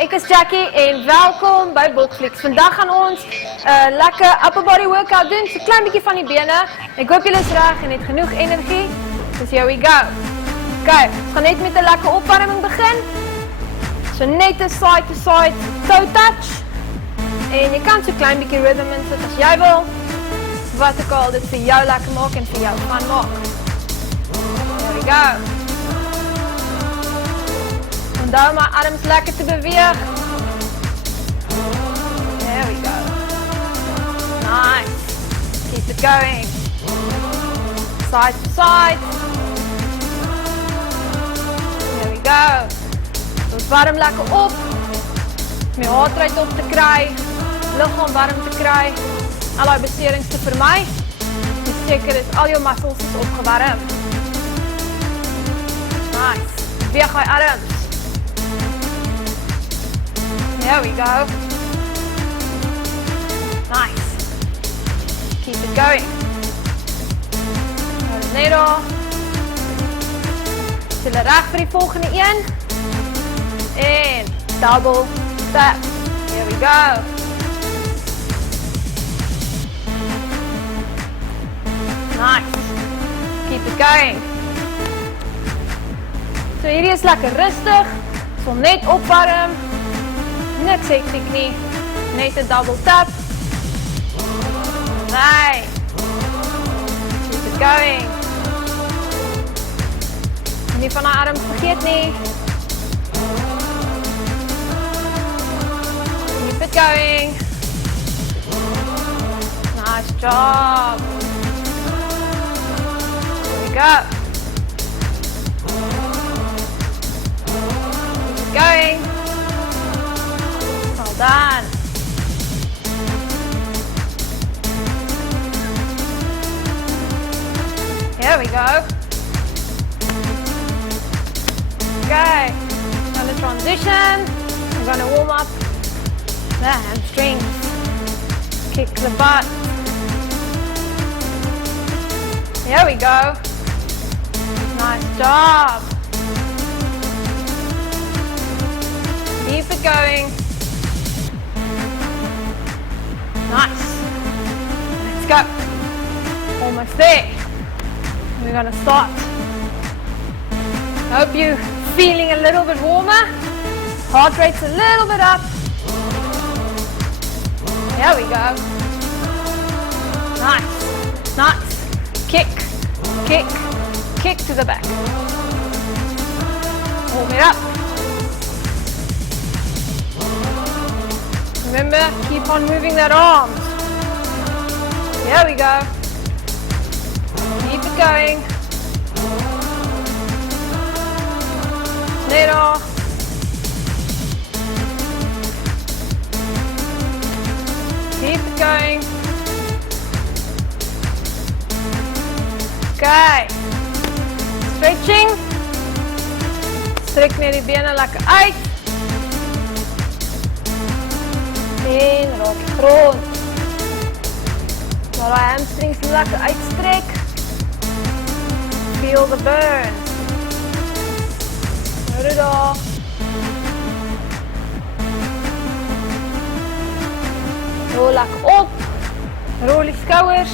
Ek is Jackie en welkom by Boxflix. Vandag gaan ons lekker upper body workout doen, so klein bietjie van die bene. Ek hoop julle is reg en het genoeg energie. So here we go. Okay, ons gaan net met 'n lekker opwarming begin. So net 'n side to side toe touch. En jy kan so klein bietjie rhythm insit as jy wil. Wat ek al dit vir jou lekker maak en vir jou gaan maak. There we go. Onthou my arms lekker te beweeg. There we go. Nice. Keep it going. Side to side. There we go. Ons warm lekker op. Om jou hartrate op te kry. Liggaam warm te kry. Al die beserings te vermy. Dis seker is al jou muscles is opgewarm. Nice. Beweeg hy arms. There we go. Nice. Keep it going. Net al. Julle reg vir die volgende een. En double step. Here we go. Nice. Keep it going. So hierdie is lekker rustig. So net opwarm. Niks hektiek nie. Net 'n double tap. Right. Keep it going. Nie van die arms vergeet nie. Keep it going. Nice job. There we go. Keep it going. Well done. Here we go. Okay, gonna transition. I'm gonna warm up the hamstrings. Kick the butt. Here we go. Nice job. Keep it going. Nice. Let's go. Almost there. We're gonna start. Hope you're feeling a little bit warmer. Heart rate's a little bit up. There we go. Nice. Nice. Kick. Kick. Kick to the back. Warm it up. Remember, keep on moving that arms. There we go. Keep it going. Net off. Keep it going. Okay. Stretching. Strek net die bene lekker uit. En raak die grond. Laat die hamstrings lekker uitstrek. Feel the burn. Houd dit af. Rol lekker op. Rol die skouers.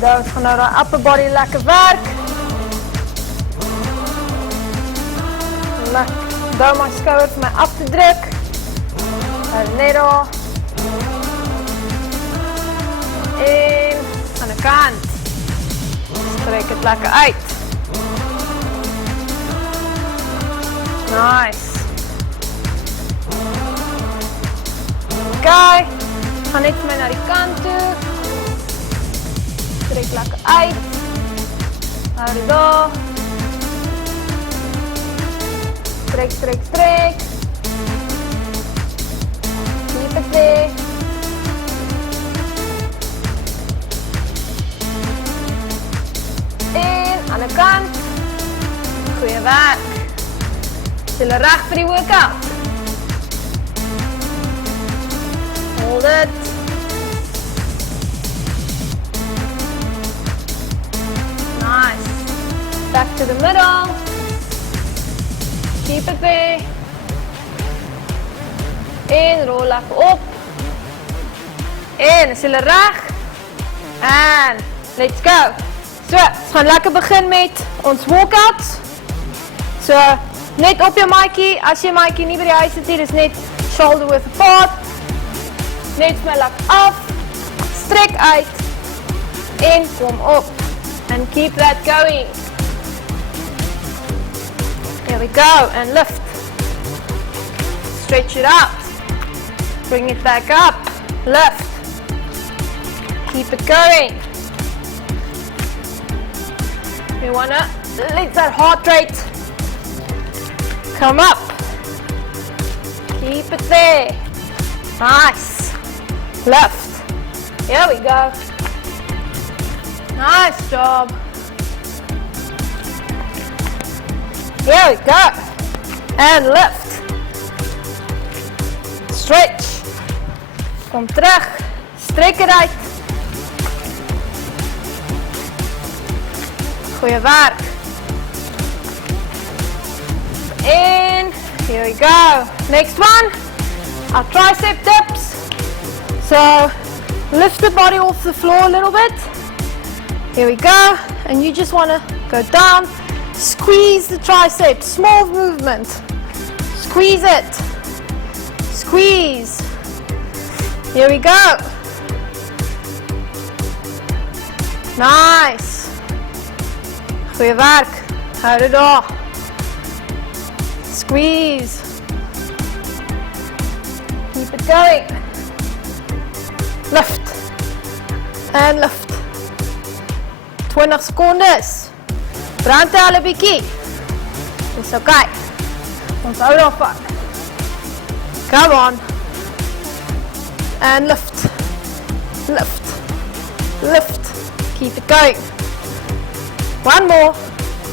Dan gaan nou die upper body lekker werk. Daar my skouers vir my af te druk. Net al. En aan de kant. Strek het lekker uit. Nice. Oké. Ga net vir my na die kant toe. Strek lekker uit. Hou dit daar. Strek, strek, strek. Keep it there. En aan de kant. Goeie werk. Julle reg vir die workout. Hold it. Nice. Back to the middle. Keep it there. En rol even op. En is hulle reg. En let's go. So, ons gaan lekker begin met ons walkout. So, net op jou maatjie. As jy maatjie nie by die huis het nie, dis net shoulder width apart. Net vir my lekker af. Strek uit. En kom op. And keep that going. There we go. And lift. Stretch it out. Bring it back up. Lift. Keep it going. We want to let that heart rate come up. Keep it there. Nice. Lift. Here we go. Nice job. Here we go. And lift. Stretch. Kom terug. Strek het uit. Goeie werk. And here we go. Next one. Our tricep dips. So lift the body off the floor a little bit. Here we go. And you just want to go down. Squeeze the tricep. Small movement. Squeeze it. Squeeze. Here we go. Nice. Goeie werk. Hou dit daar. Squeeze. Keep it going. Lift. En lift. 20 secondes. Brand tel 'n bietjie. Dis okay. Ons hou daarvan. Come on. And lift. Lift. Lift. Keep it going. One more.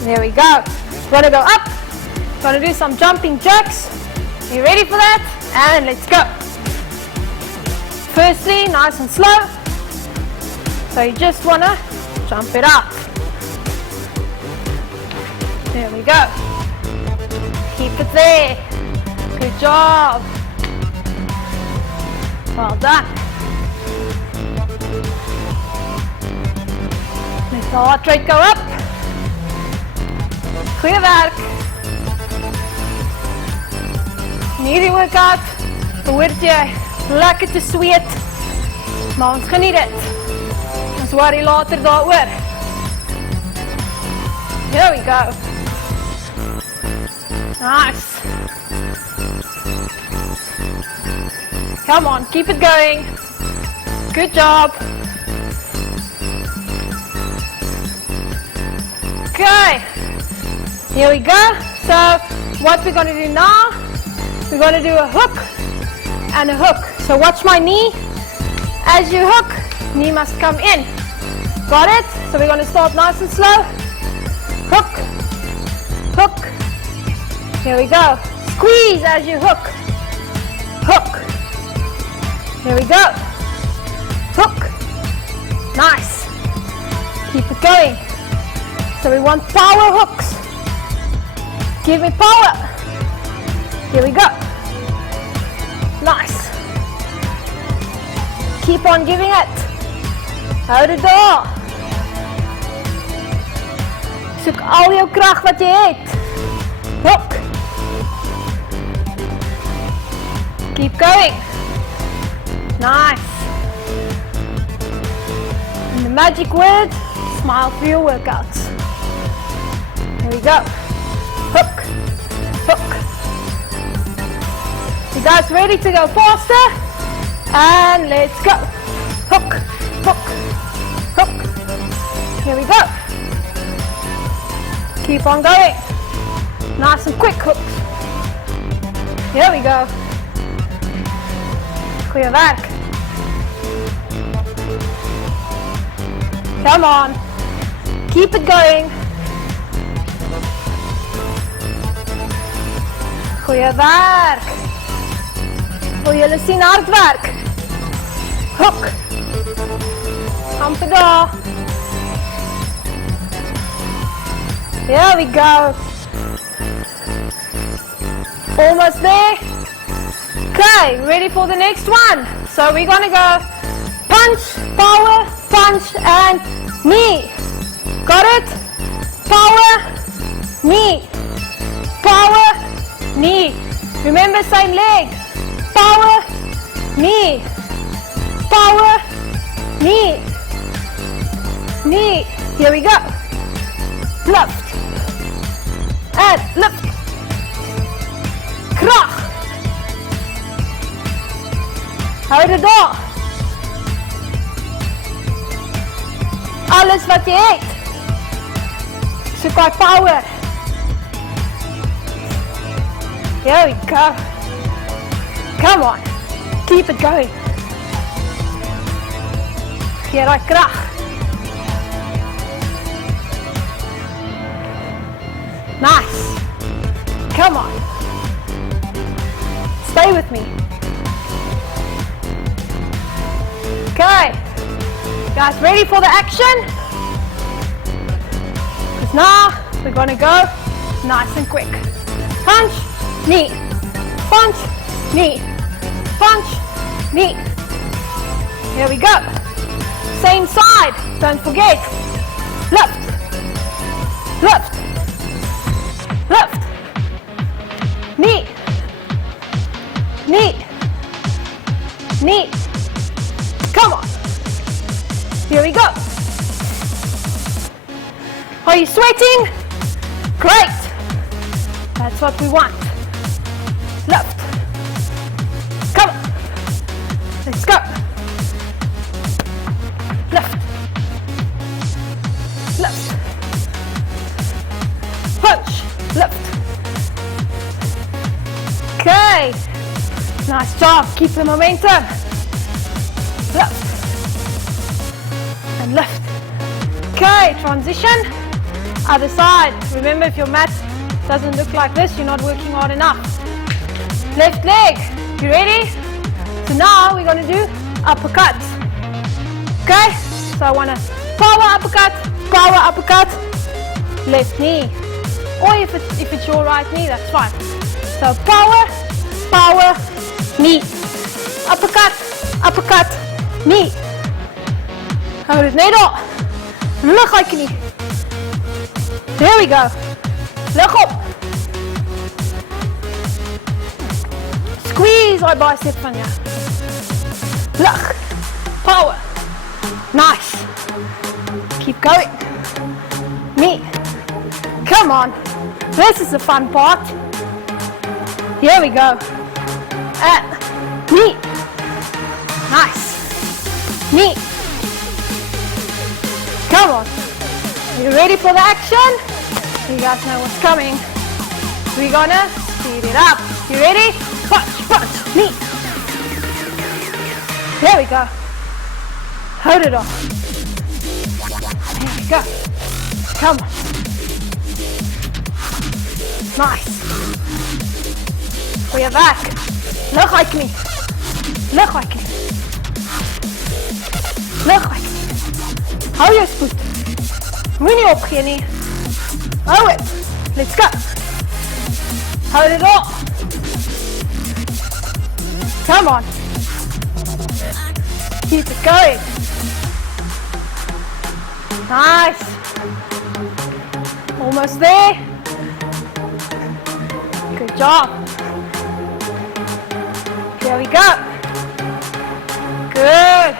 There we go. We're gonna go up. Gonna do some jumping jacks. Are you ready for that? And let's go. Firstly, nice and slow. So you just wanna jump it up. There we go. Keep it there. Good job. Well done. Let the heart rate go up. Goeie werk. In hierdie workout behoort jy lekker te sweet, maar ons geniet dit. Ons worry later daaroor. Here we go. Nice. Come on, keep it going. Good job. Okay. Here we go. So what we're going to do now, we're going to do a hook and a hook. So watch my knee. As you hook, knee must come in. Got it? So we're going to start nice and slow. Hook. Hook. Here we go. Squeeze as you hook. Hook. Here we go. Hook. Nice. Keep it going. So we want power hooks. Give me power. Here we go. Nice. Keep on giving it. Hou dit daar. Soek al jou krag wat jy het. Hook. Keep going. Nice. And the magic word, smile for your workouts. Here we go. Hook. Hook. You guys ready to go faster? And let's go. Hook. Hook. Hook. Here we go. Keep on going. Nice and quick hooks. Here we go. Goeie werk. Come on. Keep it going. Goeie werk. Wil julle sien hard werk? Hook. Amper daar. Here we go. Almost there. Okay, ready for the next one. So we're gonna go punch, power, punch, and knee. Got it? Power, knee. Power, knee. Remember, same leg. Power, knee. Power, knee. Knee. Here we go. Lift. And lift. Krag. Hou dit daar. Alles wat jy het. Soek daai power. Here we go. Come on. Keep it going. Gee daai krag. Nice. Come on. Stay with me. Okay. Guys, ready for the action? Because now we're going to go nice and quick. Punch, knee. Punch, knee. Punch, knee. Here we go. Same side. Don't forget. Lift. Lift. Lift. Knee. Knee. Knee. Come on. Here we go. Are you sweating? Great. That's what we want. Lift. Come on. Let's go. Lift. Lift. Punch. Lift. Okay. Nice job. Keep the momentum. Lift. And lift. Okay, transition. Other side. Remember, if your mat doesn't look like this, you're not working hard enough. Left leg. You ready? So now we're going to do uppercut. Okay? So I want to power uppercut, left knee. Or if it's your right knee, that's fine. So power, knee. Uppercut, knee. Hou dit net op. Lig uit knie. There we go. Lig op. Squeeze our bicep van jou. Lig. Power. Nice. Keep going. Knee. Come on. This is the fun part. Here we go. And knee. Nice. Knee. Come on. Are you ready for the action? You guys know what's coming. We're gonna speed it up. You ready? Punch, knee. There we go. Hold it off. There we go. Come on. Nice. Goeie werk. Lig uit knie. Lig uit knie. Lig uit knie. Hou jou spoed. Moenie opgee nie. Hou het. Let's go. Hold it up. Come on. Keep it going. Nice. Almost there. Good job. Here we go. Good.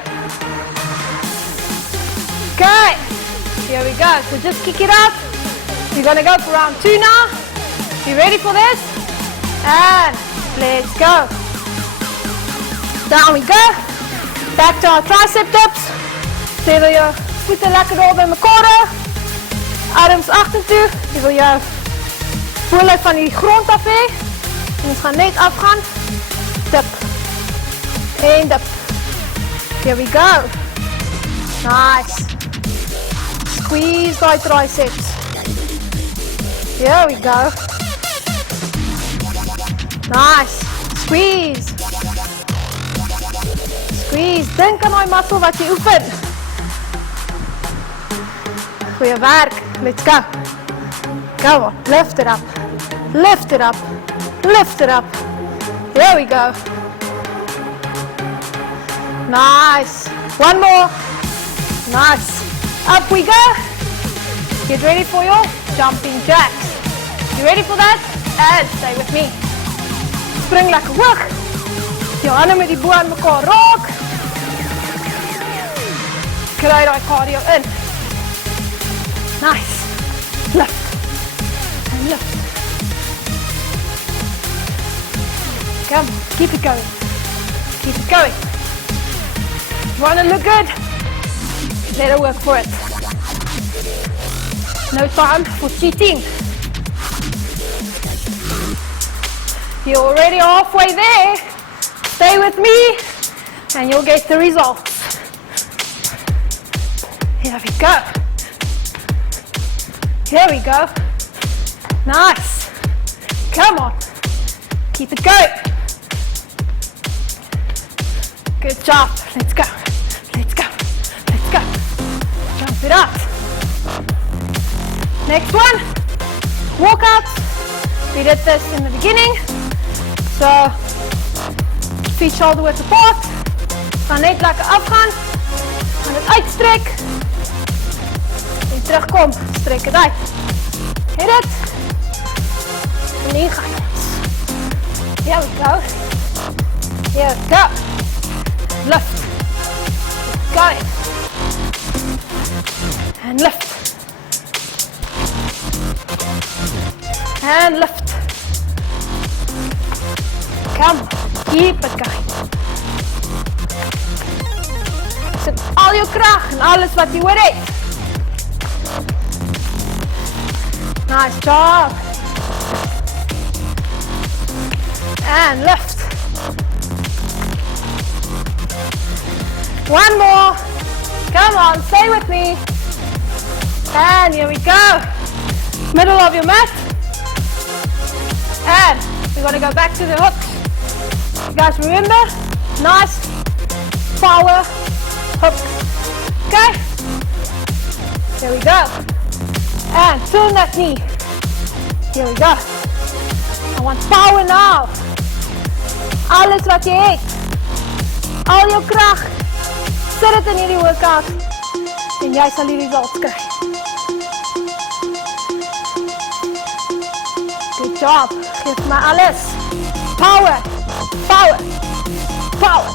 Okay. Here we go. So just kick it up. We're going to go for round 2 now. You ready for this? And let's go. Down we go. Back to our tricep dips. Jy wil jou voete lekker daar by mekaar hou. Arms agtertoe. Jy wil jou voorlyf van die grond af hê. En ons gaan net afgaan. Dip. En dip. Here we go. Nice. Squeeze by triceps. Here we go. Nice. Squeeze. Squeeze. Dink aan die muscle wat jy oefen. Goeie werk. Let's go. Come on, lift it up, lift it up, lift it up. There we go. Nice. One more. Nice. Up we go. Get ready for your jumping jacks. You ready for that? And stay with me. Spring lekker hoog. Jou hande met die bo aan mekaar raak. Kry daai cardio in. Nice. Lift. And lift. Come on, keep it going. Keep it going. Want to look good? Let her work for it. No time for cheating. You're already halfway there. Stay with me and you'll get the results. Here we go. Here we go. Nice. Come on. Keep it going. Good job. Let's go. Let's go. Let's go. Jump it up. Next one. Walkout. We did this in the beginning. So, feet shoulder width apart. Gaan net lekker afgaan. Gaan dit uitstrek. En terugkom. Strek het uit. Hit it. En hier gaan ons. Here we go. Here we go. Lift. Going. And lift. And lift. Come on. Keep it going. Zet al jou krag en alles wat jy oor het. Nice job. And lift. One more. Come on, stay with me. And here we go. Middle of your mat. And we're going to go back to the hooks. You guys remember? Nice power hooks. Okay? There we go. And turn that knee. Here we go. I want power now. Alles wat jy het. Al jou krag. Sit dit in hierdie workout. En jy sal die results kry. Good job. Geef my alles. Power. Power. Power.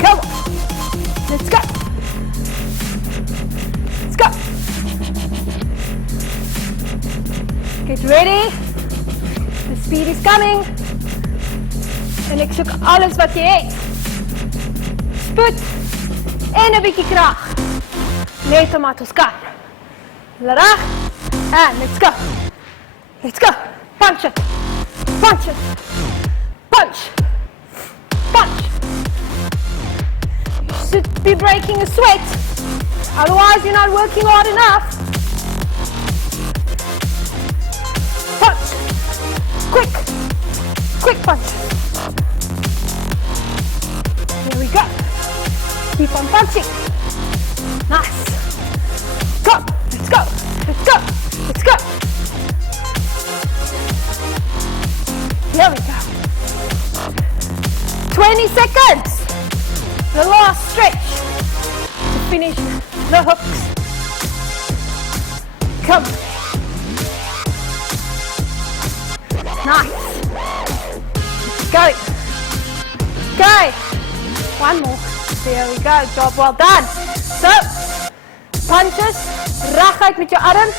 Come on. Let's go. Let's go. Get ready. The speed is coming. En ek soek alles wat jy het. Spoed en 'n bietjie krag. Net om wat ons kan. Reg? And let's go. Let's go. Punch it. Punch it. Punch. Punch. You should be breaking a sweat. Otherwise you're not working hard enough. Punch. Quick. Quick punch. Here we go. Keep on punching. Nice. Go. Let's go. Let's go. Let's go. Here we go. 20 seconds. The last stretch to finish the hooks. Come. Nice. Go. Go. One more. There we go. Job well done. So, punches. Reguit met jou arm.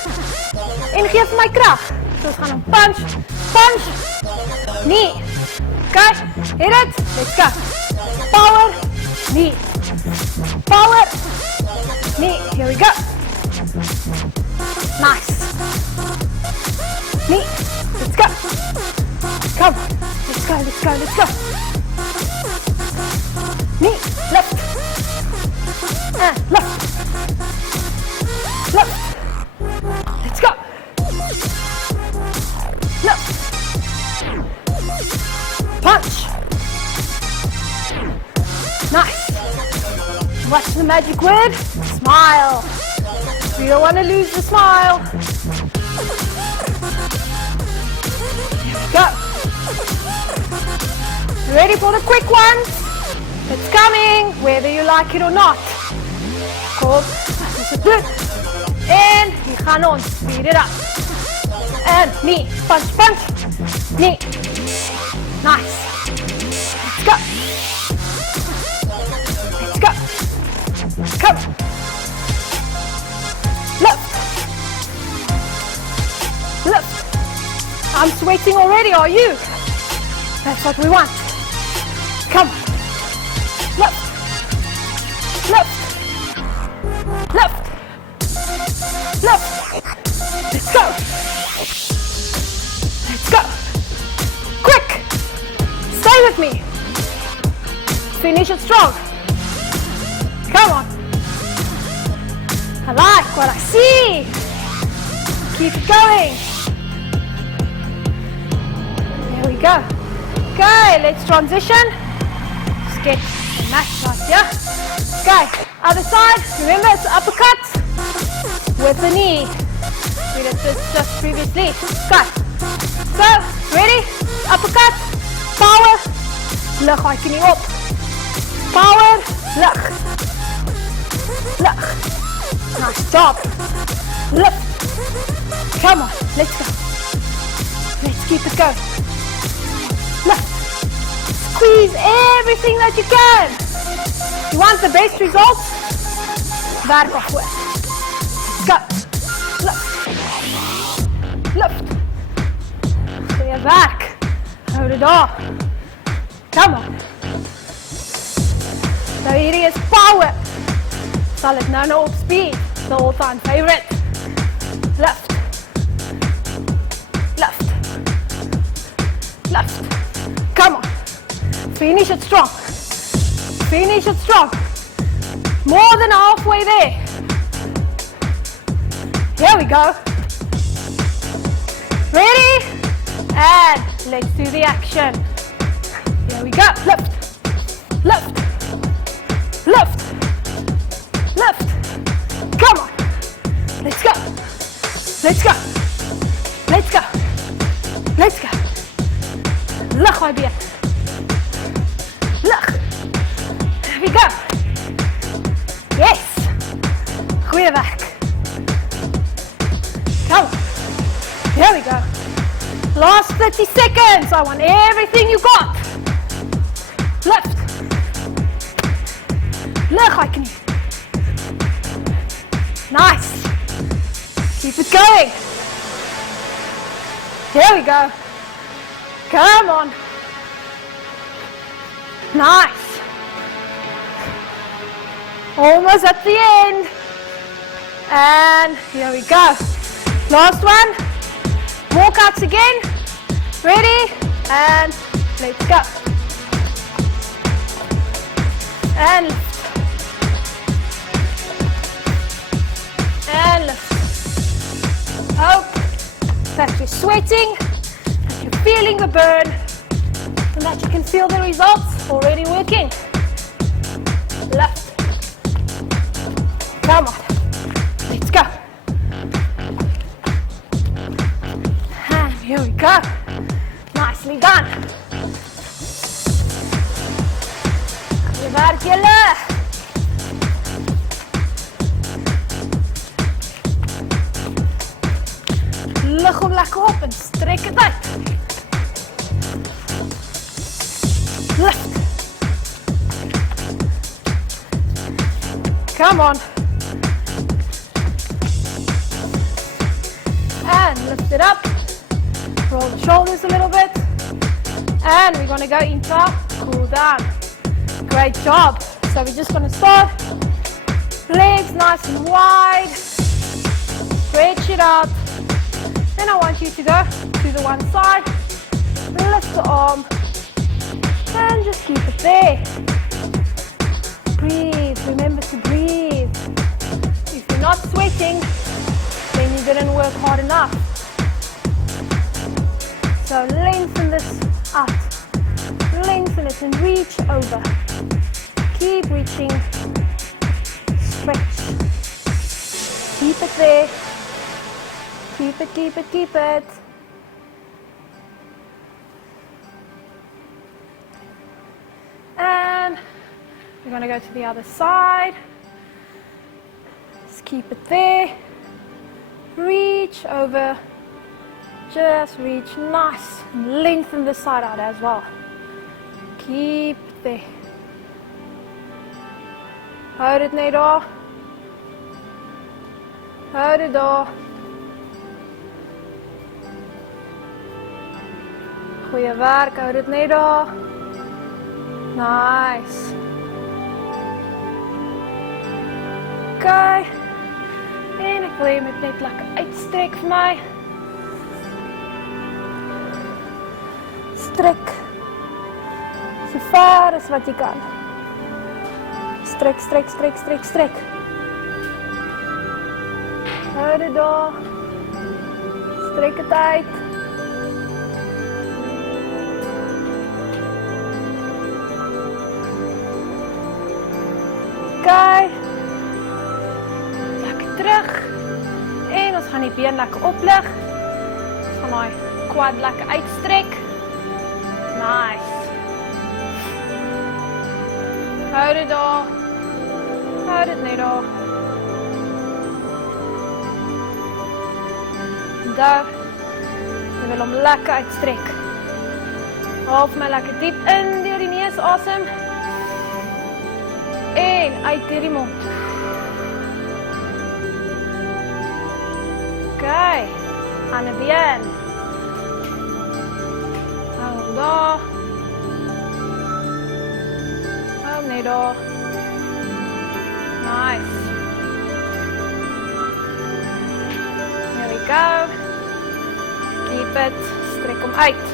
En geef my krag. So, ons gaan een punch. Punch. Knee. Okay. Hit it. Let's go. Power. Knee. Power. Knee. Here we go. Nice. Knee. Let's go. Come. Let's go. Let's go. Let's go. Knee. Left. And left. Left. Let's go. Left. Punch. Nice. What's the magic word? Smile. We don't want to lose the smile. ready for the quick ones? It's coming, whether you like it or not. Kom, is het goed? En we gaan ons, speed it up. And knee, punch, punch, knee. Nice. Let's go. Let's go. Come. Look. Look. I'm sweating already, are you? That's what we want. Come. Look. Look. Look. Look. Let's go. Let's go. Quick. Stay with me. Finish it strong. Come on. I like what I see. Keep it going. There we go. Okay, let's transition. Let's get the mat right here. Okay, other side. Remember, it's uppercut with the knee. We did this just previously. Okay. So, ready? Uppercut. Power. Lig uit je niet op. Power. Lig. Lig. Nice job. Lift. Come on, let's go. Let's keep it going. Lift. Squeeze everything that you can. You want the best results? Werk af voor. Go. Lift. Lift. Goeie werk. Hou dit daar. Come on. So hierdie is power. Sal het nou op speed. The all-time favorite. Left. Left. Left. Come on. Finish it strong. Finish it strong. More than halfway there. Here we go. Ready? And let's do the action. Here we go. Left. Left. Left. Left. Come on. Let's go. Let's go. Let's go. Let's go. Lig uit been. Lig. There we go. Yes. Goeie werk. Come on. Here we go. Last 30 seconds. I want everything you got. Left. Lig uit knie. Nice. Keep it going. Here we go. Come on. Nice. Almost at the end. And here we go. Last one. Walkouts again. Ready? And let's go. And lift. Hope that you're sweating, that you're feeling the burn, and that you can feel the results already working. Left. Come on. Let's go. And here we go. Nicely done. Goeie werk julle. Lig hom lekker op en strek het uit. Lift. Come on. And lift it up. Roll the shoulders a little bit. And we're going to go into our cool down. Great job. So we're just going to start. Legs nice and wide. Stretch it out. Then I want you to go to the one side, lift the arm, and just keep it there. Breathe, remember to breathe. If you're not sweating, then you didn't work hard enough. So lengthen this out, lengthen it and reach over. Keep reaching, stretch, keep it there. Keep it, keep it, keep it. We're going to go to the other side. Just keep it there. Reach over. Just reach nice. And lengthen the side out as well. Keep it there. Hou dit net daar. Hou dit daar. Goeie werk, hou dit net daar. Nice. Okay. En ek wil jy met net lekker uitstrek vir my. Strek. So ver as wat jy kan. Strek, strek, strek, strek, strek. Hou dit daar. Strek het uit. Okay. Lekker terug. En ons gaan die been lekker oplig. Ons gaan die quad lekker uitstrek. Nice. Hou dit daar. Hou dit net daar. Daar. Jy wil hom lekker uitstrek. Haal vir my lekker diep in deur die neus asem. En uit deur die mond. Okay. Ander been. Hou hom daar. Hou net daar. Nice. There we go. Keep it. Strek hom uit.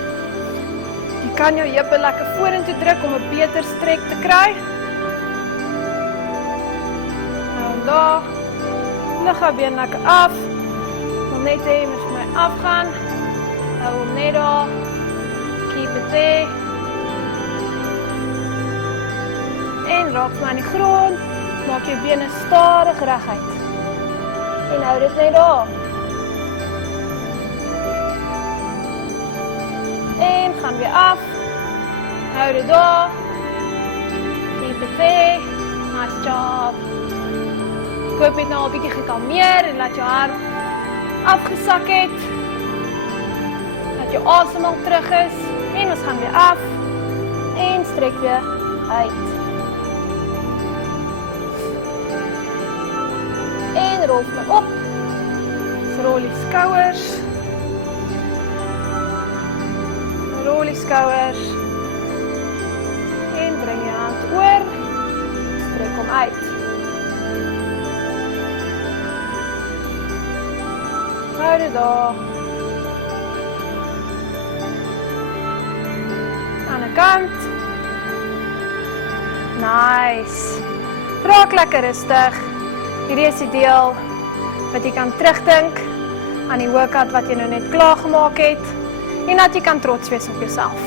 Jy kan jou heupe lekker vorentoe druk om 'n beter strek te kry. Daar, lig haar been lekker af. Wil net hê jy moet vir my afgaan. Hou hom net daar. Keep it there. En raak vir my aan die grond. Maak jou bene stadig reguit. En hou dit net daar. En gaan weer af. Hou dit daar. Keep it there. Nice job. Ek hoop het nou al 'n bietjie gekalmeer en laat jou hart afgesak het. Dat jou asemhaling terug is. En ons gaan weer af. En strek weer uit. En rol vir my op. Rol die skouers. Rol die skouers. En bring jou hand oor. Strek hom uit. Hou dit daar. Aan die kant. Nice. Raak lekker rustig. Hierdie is die deel wat jy kan terugdink aan die workout wat jy nou net klaar gemaak het en dat jy kan trots wees op jouself.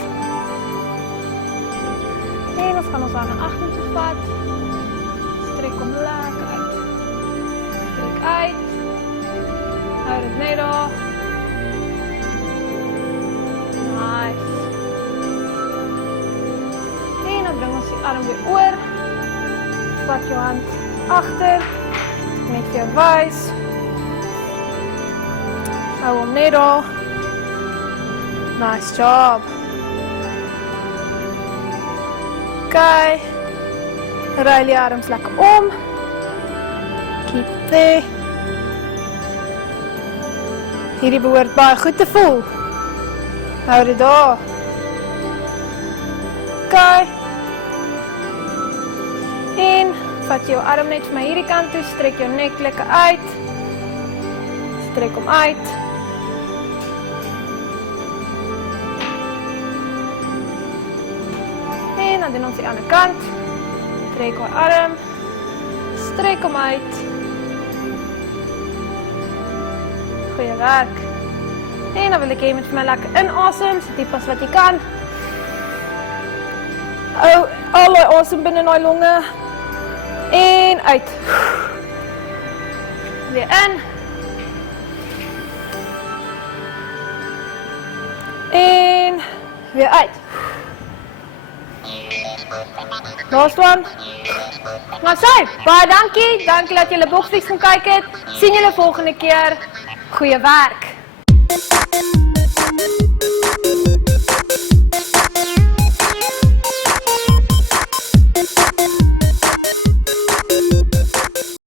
En ons gaan ons hande agtertoe vat. Strek hom lekker uit. Strek uit. Hou dit net daar. Nice. En dan bring ons die arm weer oor. Vat jou hand agter. Net vir jou wys. Hou hom net daar. Nice job. Okay. Ruil die arms lekker om. Keep there. Hierdie behoort baie goed te voel. Hou dit daar. Okay. En vat jou arm net vir my hierdie kant toe, strek jou nek lekker uit. Strek hom uit. En dan doen ons die ander kant. Trek haar arm. Strek hom uit. Goeie werk. En dan wil ek hê jy moet vir my lekker inasem, so diep as wat jy kan. Hou al die asem binne in die longe. En uit. Weer in. En weer uit. Last one. Maar sy, baie dankie. Dankie dat julle Boxflix gaan kyk het. Sien julle volgende keer. Goeie werk.